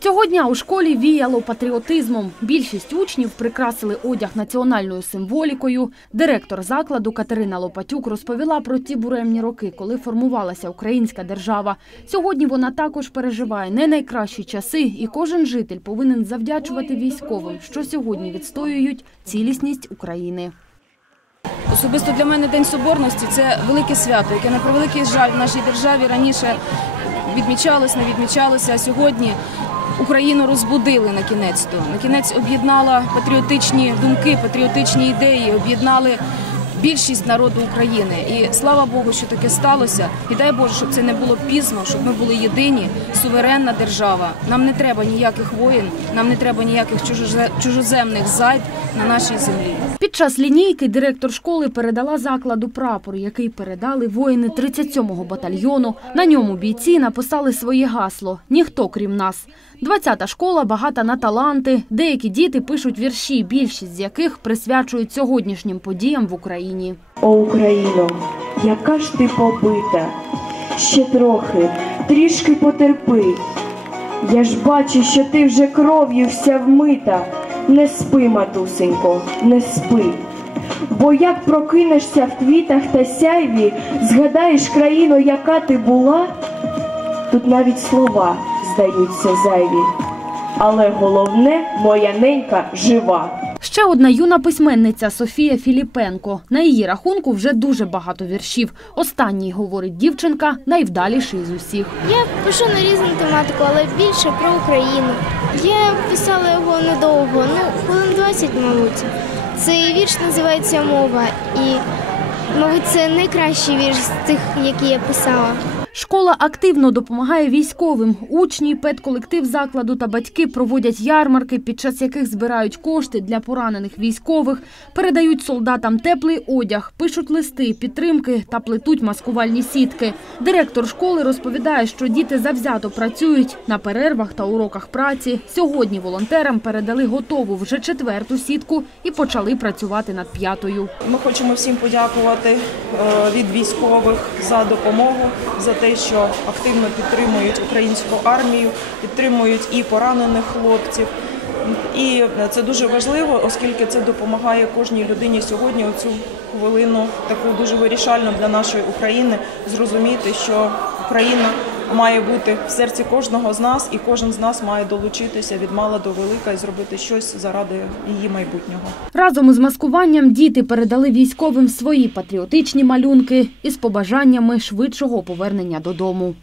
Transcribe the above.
Цього дня у школі віяло патріотизмом. Більшість учнів прикрасили одяг національною символікою. Директор закладу Катерина Лопатюк розповіла про ті буремні роки, коли формувалася українська держава. Сьогодні вона також переживає не найкращі часи, і кожен житель повинен завдячувати військовим, що сьогодні відстоюють цілісність України. Особисто для мене День Соборності це велике свято, яке на превеликий жаль в нашій державі раніше відмічалось, не відмічалося. А сьогодні Україну розбудили на кінець то. На кінець об'єднала патріотичні думки, патріотичні ідеї, об'єднали більшість народу України. І слава Богу, що таке сталося. І дай Боже, щоб це не було пізно, щоб ми були єдині, суверенна держава. Нам не треба ніяких воїн, нам не треба ніяких чужозе- чужоземних зайд на нашій землі. Під час лінійки директор школи передала закладу прапор, який передали воїни 37-го батальйону. На ньому бійці написали своє гасло «Ніхто крім нас». 20-та школа багата на таланти. Деякі діти пишуть вірші, більшість з яких присвячують сьогоднішнім подіям в Україні. О Україно, яка ж ти побита, ще трохи, трішки потерпи. Я ж бачу, що ти вже кров'ю вся вмита. Не спи, матусенько, не спи. Бо як прокинешся в квітах та сяйві, згадаєш країну, яка ти була, тут навіть слова здаються зайві. Але головне, моя ненька жива. Ще одна юна письменниця Софія Філіпенко. На її рахунку вже дуже багато віршів. Останній, говорить дівчинка, найвдаліший з усіх. Я пишу на різну тематику, але більше про Україну. Я писала його недовго, ну хвилин 20, мабуть. Цей вірш називається Мова, і, мабуть, це найкращий вірш з тих, які я писала. Школа активно допомагає військовим. Учні, педколектив закладу та батьки проводять ярмарки, під час яких збирають кошти для поранених військових, передають солдатам теплий одяг, пишуть листи, підтримки та плетуть маскувальні сітки. Директор школи розповідає, що діти завзято працюють на перервах та уроках праці. Сьогодні волонтерам передали готову вже четверту сітку і почали працювати над п'ятою. Ми хочемо всім подякувати е, від військових за допомогу, за те, що активно підтримують українську армію, підтримують і поранених хлопців. І це дуже важливо, оскільки це допомагає кожній людині сьогодні у цю хвилину, таку дуже вирішальну для нашої України, зрозуміти, що Україна має бути в серці кожного з нас, і кожен з нас має долучитися від мала до велика і зробити щось заради її майбутнього. Разом із маскуванням діти передали військовим свої патріотичні малюнки із побажаннями швидшого повернення додому.